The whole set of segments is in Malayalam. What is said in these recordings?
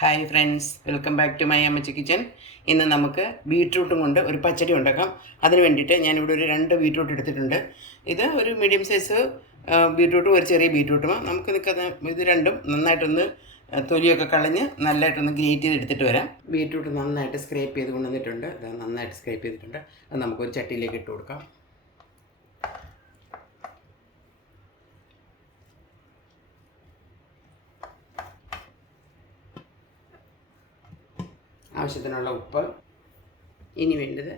Hi friends, welcome back to my Ammachi kitchen. ഇന്ന് നമുക്ക് ബീട്രൂട്ടും കൊണ്ട് ഒരു പച്ചടി ഉണ്ടാക്കാം. അതിന് വേണ്ടിയിട്ട് ഞാനിവിടെ ഒരു 2 ബീട്രൂട്ട് എടുത്തിട്ടുണ്ട്. ഇത് ഒരു മീഡിയം സൈസ് ബീട്രൂട്ടും ഒരു ചെറിയ ബീട്രൂട്ടും. നമുക്ക് ഇത് രണ്ടും നന്നായിട്ടൊന്ന് തൊലിയൊക്കെ കളഞ്ഞ് നല്ലതായിട്ടൊന്ന് ഗ്രേറ്റ് ചെയ്ത് എടുത്തിട്ട് വരാം. ബീട്രൂട്ട് നന്നായിട്ട് സ്ക്രേപ്പ് ചെയ്ത് കൊണ്ടുവന്നിട്ടുണ്ട്. അത് നന്നായിട്ട് സ്ക്രേപ്പ് ചെയ്തിട്ടുണ്ട്. അത് നമുക്കൊരു ചട്ടിയിലേക്ക് ഇട്ട് കൊടുക്കാം. ആവശ്യത്തിനുള്ള ഉപ്പ്. ഇനി വേണ്ടത്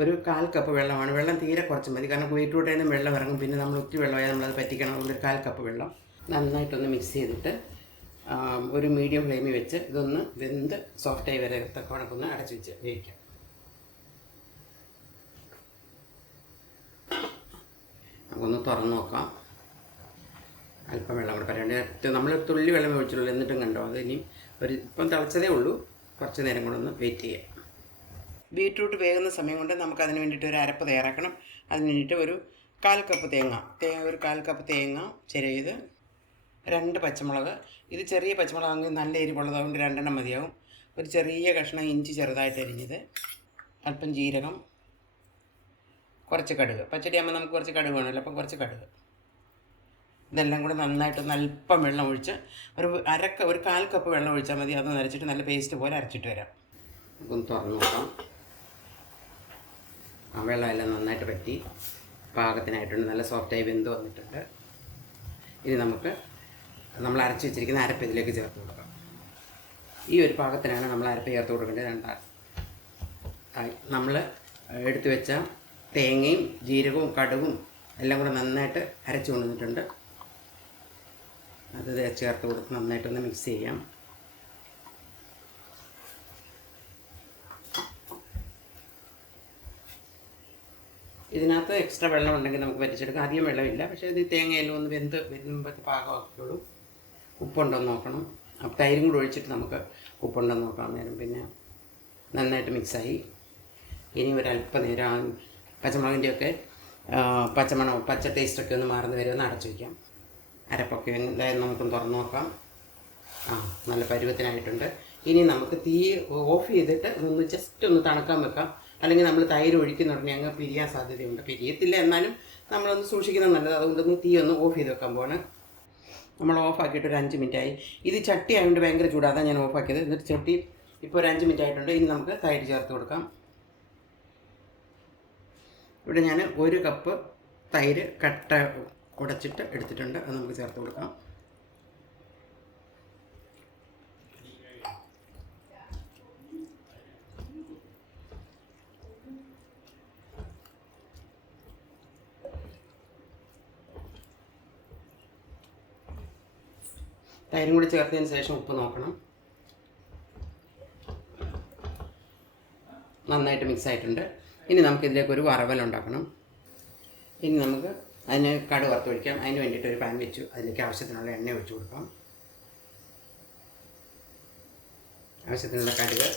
ഒരു 1/4 കപ്പ് വെള്ളമാണ്. വെള്ളം തീരെ കുറച്ച് മതി, കാരണം ബീട്രൂട്ടിൽ നിന്ന് വെള്ളം ഇറങ്ങും. പിന്നെ നമ്മൾ ഒത്തിരി വെള്ളമായാൽ നമ്മളത് പറ്റിക്കണം. അതുകൊണ്ട് ഒരു 1/4 കപ്പ് വെള്ളം നന്നായിട്ടൊന്ന് മിക്സ് ചെയ്തിട്ട് ഒരു മീഡിയം ഫ്ലെയിമിൽ വെച്ച് ഇതൊന്ന് വെന്ത് സോഫ്റ്റായി വരെ തക്കവണക്കൊന്ന് അടച്ചു വെച്ച് വേവിക്കാം. നമുക്കൊന്ന് തുറന്ന് നോക്കാം. അല്പം വെള്ളം കൂടെ പറയാണ്ട് നമ്മൾ തുള്ളി വെള്ളം ഒഴിച്ചുള്ളൂ. എന്നിട്ടും കണ്ടോ, അത് ഇനി ഇപ്പം തിളച്ചതേ ഉള്ളൂ. കുറച്ച് നേരം കൂടെ ഒന്ന് വെയിറ്റ് ചെയ്യാം. ബീട്രൂട്ട് വേകുന്ന സമയം കൊണ്ട് നമുക്ക് അതിന് വേണ്ടിയിട്ട് ഒരു അരപ്പ് തയ്യാറാക്കണം. അതിന് വേണ്ടിയിട്ട് ഒരു 1/4 കപ്പ് ഒരു 1/4 കപ്പ് തേങ്ങ ചിരവിയത്, 2 പച്ചമുളക്. ഇത് ചെറിയ പച്ചമുളകാണെങ്കിൽ നല്ല എരിവുള്ളത്, അതുകൊണ്ട് 2 എണ്ണം മതിയാവും. ഒരു ചെറിയ കഷ്ണം ഇഞ്ചി ചെറുതായിട്ട് അരിഞ്ഞത്, അല്പം ജീരകം, കുറച്ച് കടുക്. പച്ചടിയാകുമ്പോൾ നമുക്ക് കുറച്ച് കടുക് വേണമല്ലോ, അപ്പം കുറച്ച് കടുക്. ഇതെല്ലാം കൂടെ നന്നായിട്ടൊന്ന് അല്പം വെള്ളം ഒഴിച്ച് ഒരു 1/4 കപ്പ് വെള്ളം ഒഴിച്ചാൽ മതി. അത് നരച്ചിട്ട് നല്ല പേസ്റ്റ് പോലെ അരച്ചിട്ട് വരാം. ഒന്ന് തുറന്ന് നോക്കാം. ആ വെള്ളമെല്ലാം നന്നായിട്ട് പറ്റി പാകത്തിനായിട്ടുണ്ട്. നല്ല സോഫ്റ്റായി വെന്ത് വന്നിട്ടുണ്ട്. ഇനി നമുക്ക് നമ്മൾ അരച്ച് വെച്ചിരിക്കുന്ന അരപ്പ് ഇതിലേക്ക് ചേർത്ത് കൊടുക്കാം. ഈ ഒരു പാകത്തിനാണ് നമ്മൾ അരപ്പ് ചേർത്ത് കൊടുക്കേണ്ടത്. നമ്മൾ എടുത്തു വെച്ച തേങ്ങയും ജീരകവും കടുകും എല്ലാം കൂടെ നന്നായിട്ട് അരച്ച് കൊണ്ടുവന്നിട്ടുണ്ട്. അത് ചേർത്ത് കൊടുത്ത് നന്നായിട്ടൊന്ന് മിക്സ് ചെയ്യാം. ഇതിനകത്ത് എക്സ്ട്രാ വെള്ളം ഉണ്ടെങ്കിൽ നമുക്ക് വറ്റിച്ചെടുക്കാം. അധികം വെള്ളമില്ല, പക്ഷേ ഇത് തേങ്ങയെല്ലാം ഒന്ന് വരുമ്പോൾ പാകമാക്കിയോളൂ. ഉപ്പുണ്ടോയെന്ന് നോക്കണം. അപ്പോൾ തൈരും കൂടി ഒഴിച്ചിട്ട് നമുക്ക് ഉപ്പുണ്ടോയെന്ന് നോക്കാം നേരം. പിന്നെ നന്നായിട്ട് മിക്സായി. ഇനി ഒരല്പം നേരം പച്ചമുളകിൻ്റെയൊക്കെ പച്ച ടേസ്റ്റൊക്കെ ഒന്ന് മാറുന്ന വരെ ഒന്ന് അടച്ചു വയ്ക്കാം. അരപ്പൊക്കെ എന്തായാലും നമുക്കൊന്ന് തുറന്ന് നോക്കാം. നല്ല പരുവത്തിനായിട്ടുണ്ട്. ഇനി നമുക്ക് തീ ഓഫ് ചെയ്തിട്ട് ഒന്ന് ജസ്റ്റ് ഒന്ന് തണുക്കാൻ വെക്കാം. അല്ലെങ്കിൽ നമ്മൾ തൈര് ഒഴിക്കുന്നുണ്ടെങ്കിൽ അങ്ങ് പിരിയാൻ സാധ്യതയുണ്ട്. പിരിയത്തില്ല, എന്നാലും നമ്മളൊന്ന് സൂക്ഷിക്കുന്നത് നല്ലത്. അതുകൊണ്ടൊന്ന് തീ ഒന്ന് ഓഫ് ചെയ്ത് വെക്കാൻ പോവാണ്. നമ്മൾ ഓഫാക്കിയിട്ട് ഒരു 5 മിനിറ്റായി. ഇത് ചട്ടി ആയതുകൊണ്ട് ഭയങ്കര ചൂടാതാണ് ഞാൻ ഓഫാക്കിയത്. എന്നിട്ട് ചട്ടി ഇപ്പോൾ ഒരു 5 മിനിറ്റ് ആയിട്ടുണ്ട്. ഇനി നമുക്ക് തൈര് ചേർത്ത് കൊടുക്കാം. ഇവിടെ ഞാൻ 1 കപ്പ് തൈര് കട്ട ഉടച്ചിട്ട് എടുത്തിട്ടുണ്ട്. അത് നമുക്ക് ചേർത്ത് കൊടുക്കാം. തൈരും കൂടി ചേർത്തതിന് ശേഷം ഉപ്പ് നോക്കണം. നന്നായിട്ട് മിക്സ് ആയിട്ടുണ്ട്. ഇനി നമുക്കിതിലേക്ക് ഒരു വറവലുണ്ടാക്കണം. ഇനി നമുക്ക് അതിന് കടുക് വറുത്തൊഴിക്കാം. അതിന് വേണ്ടിയിട്ട് ഒരു പാൻ വെച്ചു. അതിലേക്ക് ആവശ്യത്തിനുള്ള എണ്ണ ഒഴിച്ചു കൊടുക്കാം. ആവശ്യത്തിനുള്ള കടുക്,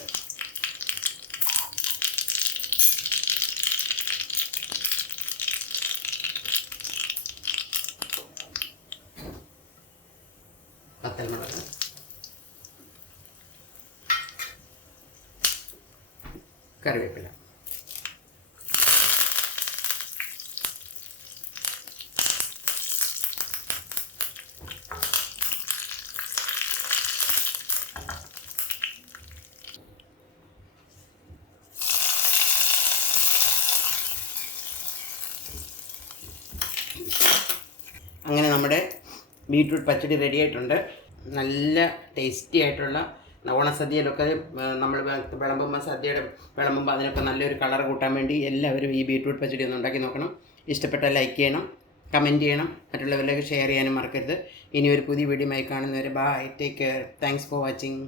വത്തൽമുളക്, കറിവേപ്പില. അങ്ങനെ നമ്മുടെ ബീട്രൂട്ട് പച്ചടി റെഡി ആയിട്ടുണ്ട്. നല്ല ടേസ്റ്റി ആയിട്ടുള്ള ഓണസദ്യയിലൊക്കെ നമ്മൾ വിളമ്പുമ്പോൾ അതിനൊക്കെ നല്ലൊരു കളർ കൂട്ടാൻ വേണ്ടി എല്ലാവരും ഈ ബീട്രൂട്ട് പച്ചടി ഒന്ന് ഉണ്ടാക്കി നോക്കണം. ഇഷ്ടപ്പെട്ടാൽ ലൈക്ക് ചെയ്യണം, കമൻറ്റ് ചെയ്യണം, മറ്റുള്ളവരിലേക്ക് ഷെയർ ചെയ്യാനും മറക്കരുത്. ഇനി ഒരു പുതിയ വീഡിയോയുമായി കാണുന്നവരെ bye, take care, thanks for watching.